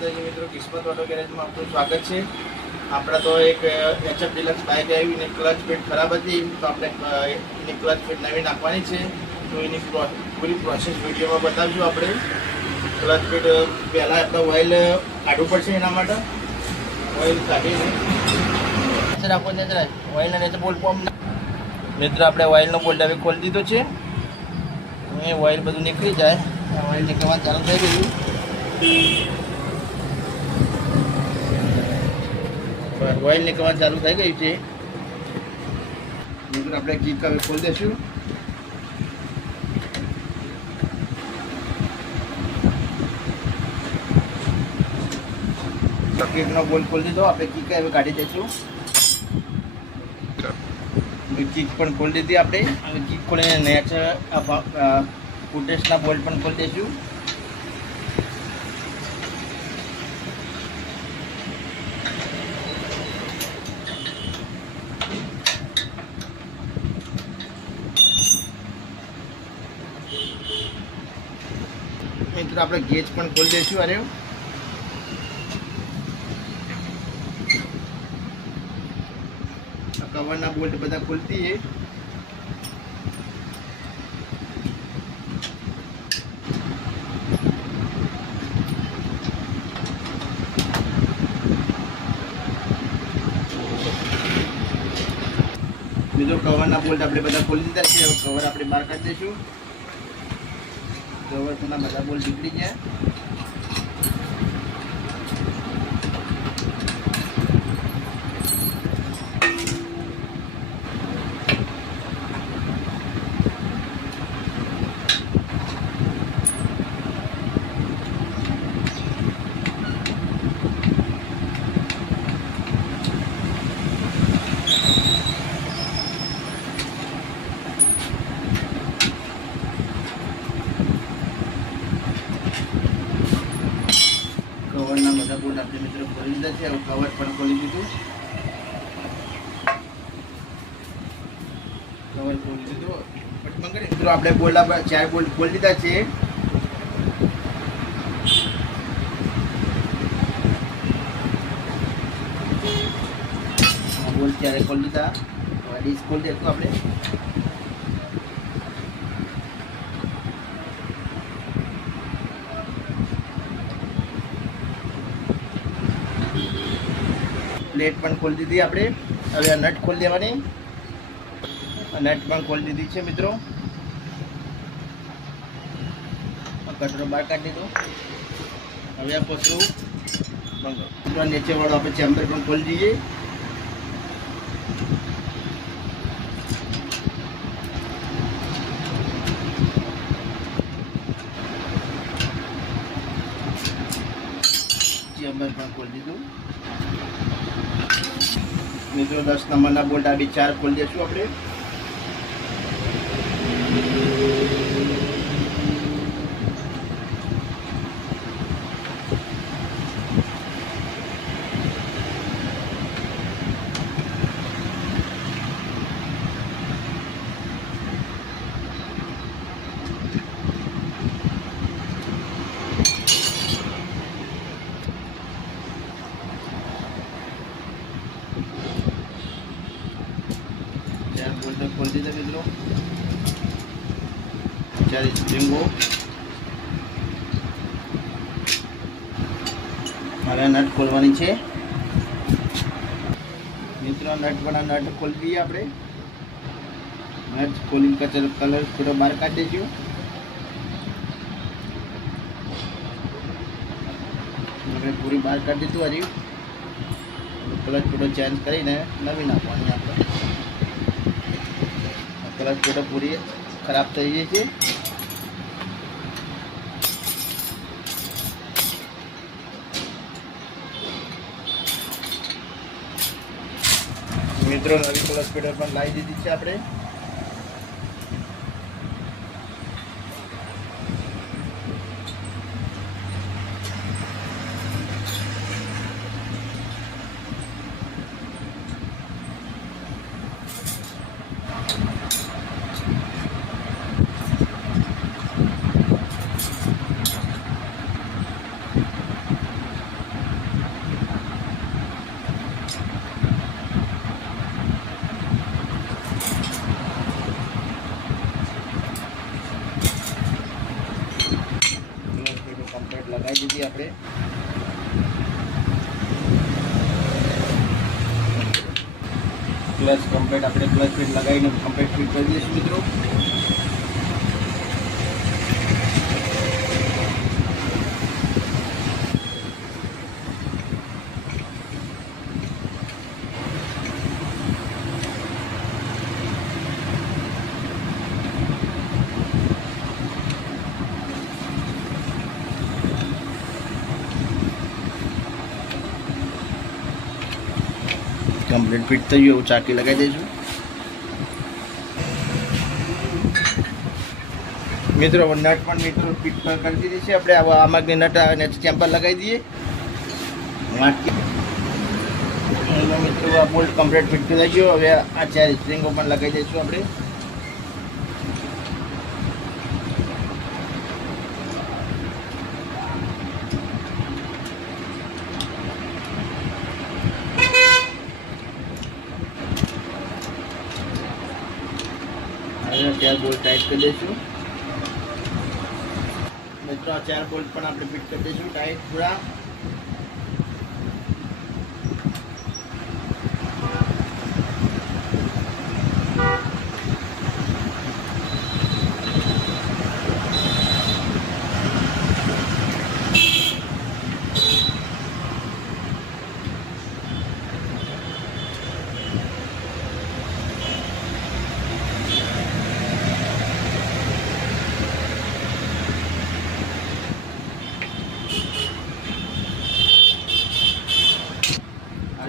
મિત્રો કિસ્મત ઓટો ગેરેજમાં આપનું સ્વાગત છે. આપણે તો એક એચએફ ડિલક્સ બાઇક આવી ને ક્લચ પેડ ખરાબ હતી, તો આપણે એની ક્લચ પેડ નવી નાખવાની છે. તો એની પૂરી પ્રોસેસ વિડીયોમાં બતાવીશું. આપણે ક્લચ પેડ પહેલાં આપણે ઓઇલ કાઢવું પડશે. એના માટે ઓઇલ કાઢીને રાખો ને જરા ઓઇલને નીચે બોલ પંપ. મિત્રો આપણે ઓઇલનો બોલ્ટ હવે ખોલી દીધો છે. એ ઓઇલ બધું નીકળી જાય. ઓઇલ નીકળવાનું ચાલુ થઈ ગયું. ઓઇલ નીકળવાનું ચાલુ થઈ ગયું છે. મિત્રો આપણે કીક હવે ખોલી દઈશું. કીકનો બોલ્ટ ખોલી દીધો. આપણે કીક હવે કાઢી દઈશું. કીક પણ ખોલી દીધી આપણે. હવે કીક ખોલીને નેક્સ્ટ ફૂટેજના બોલ્ટ પણ ખોલી દઈશું. મિત્રો આપણે ગેજ પણ ખોલી દઈશું. અરે કવરના બોલ્ટ બધા ખોલતી છે. મિત્રો કવરના બોલ્ટ આપણે બધા ખોલી દીધા છે. હવે કવર આપણે બહાર કાઢી દઈશું. કવર થોડા બધા બોલ્ટ નીકળી ગયા. કવરના બધા બોલ્ટ આપણે મિત્રો ખોલી દીધા છે. હવે કવર પણ ખોલી દીધું. કવર ખોલી દીધું. મિત્રો આપણે બોલ્ટ 4 બોલ્ટ ખોલી દીધા છે. બોલ્ટ 4 ખોલી દીધા. ડીશ ખોલી દઈશું આપણે. પ્લેટ પણ ખોલી દીધી આપણે. હવે આ નટ ખોલી દેવાની. નટ પણ ખોલી દીધી છે મિત્રો. કચરો બહાર કાઢી દીધો. હવે આ પતરું નીચે વાળો આપણે ચેમ્બર પણ ખોલી દઈએ. ચેમ્બર પણ ખોલી દીધું. મિત્રો 10 નંબરના બોલ્ટ આ બી 4 ખોલી દઈશું આપણે. બોલ્ટ ખોલી દીધા મિત્રો. 4 સ્પ્રિંગો. હવે નટ ખોલવાની છે મિત્રો. નટ ખોલી દઈએ આપણે. નટ ખોલીને કચરો કલર થોડો બહાર કાઢી દઈશું. આપણે પૂરી બહાર કાઢી દીધું. હજી કલર થોડો ચેન્જ કરીને નવી નાખવાની આપણે. ક્લચ પેડો પૂરી ખરાબ થઈ ગઈ છે. મિત્રો નવી ક્લચ પેડો પણ લાવી દીધી છે આપણે. કમ્પ્લીટ લગાવી દીધી આપણે. ક્લચ કમ્પ્લીટ આપણે ક્લચ ફિટ લગાવીને કમ્પ્લીટ ફિટ કરી દઈશું મિત્રો. કમ્પ્લીટ ફિટ થઈ ગયું. એવું ચાકી લગાવી દઈશું મિત્રો. નટ પણ મિત્રો ફિટ કરી દીધી છે આપણે. આમાં નટ ચેમ્બર લગાવી દઈએ મિત્રો. આ બોલ્ટ કમ્પ્લીટ ફિટ થઈ ગયો. હવે આ 4 સ્પ્રિંગો પણ લગાવી દઈશું આપણે. હવે 4 બોલ્ટ ટાઈટ કરી દઈશું મિત્રો. આ 4 બોલ્ટ પણ આપણે ફિટ કરી દઈશું ટાઈટ પૂરા.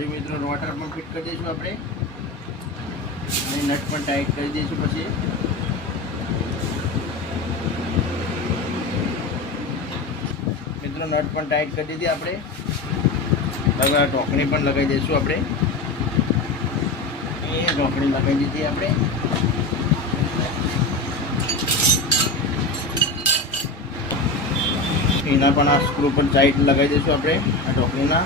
મિત્રો રોટર પણ ફિટ કરી દઈશું આપણે અને નટ પણ ટાઈટ કરી દઈશું. પછી મિત્રો નટ પણ ટાઈટ કરી દીધી આપણે. હવે આ ઢોકણી પણ લગાવી દઈશું આપણે. એ ઢોકણી લગાવી દીધી આપણે. એના પણ આ સ્ક્રૂ પર ટાઈટ લગાવી દઈશું આપણે આ ઢોકણીના.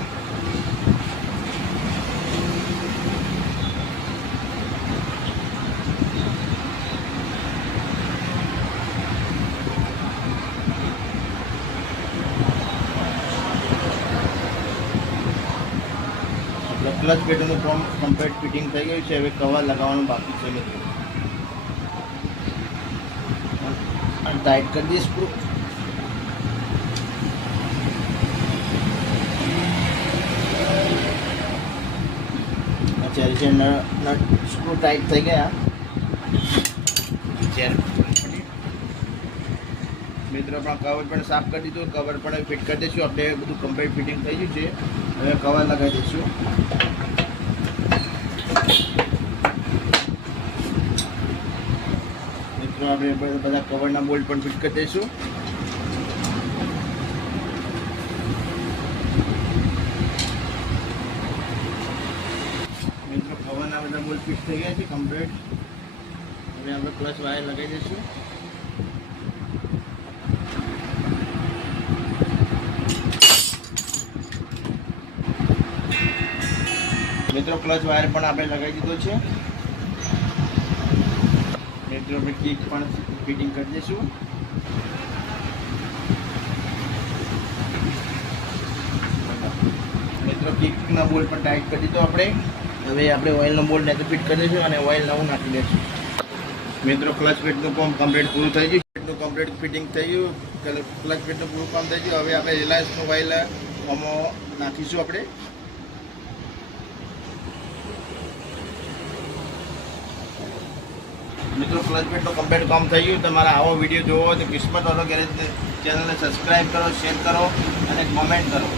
ક્લચ પેટનું કમ્પ્લીટ ફિટિંગ થઈ ગયું છે. હવે કવર લગાવવાનું બાકી છે મિત્રો. ટાઈટ કરી દઈએ સ્ક્રૂ. અત્યારે છે નટ સ્ક્રૂ ટાઈટ થઈ ગયા. મિત્રો પણ કવર પણ સાફ કરી દીધું. કવર પણ ફિટ કરી દઈશું આપણે. બધું કમ્પ્લીટ ફિટિંગ થઈ ગયું છે. હવે કવર લગાવી દઈશું. મિત્રો આપણે બધા કવરના બોલ્ટ પણ ફિટ કરી દઈશું. મિત્રો કવરના બધા બોલ્ટ ફિટ થઈ ગયા છે કમ્પ્લીટ. હવે આપણે ક્લચ વાયર લગાવી દઈશું. મિત્રો ક્લચ વાયર પણ આપણે લગાવી દીધો છે. મિત્રો આપણે કિક પણ ફિટિંગ કરી દઈશું. મિત્રો કિકના બોલ્ટ પણ ટાઈટ કરી દીધો આપણે. હવે આપણે ઓઇલનો બોલ્ટ નહીં તો ફિટ કરી દઈશું અને ઓઇલ નવું નાખી દઈશું. મિત્રો ક્લચ ફિટનું કામ કમ્પ્લીટ પૂરું થઈ ગયું. ફિટનું કમ્પ્લીટ ફિટિંગ થઈ ગયું. ક્લચ ફિટનું પૂરું કામ થઈ ગયું. હવે આપણે રિલાયન્સનું ઓઇલ આમાં નાખીશું આપણે. મિત્રો ક્લચ પેટનું કમ્પ્લીટ કામ થઈ ગયું. તમારે આવો વિડીયો જોવો હોય તો કિસ્મત ઓટો ગેરેજ ચેનલને સબસ્ક્રાઈબ કરો, શેર કરો અને કોમેન્ટ કરો.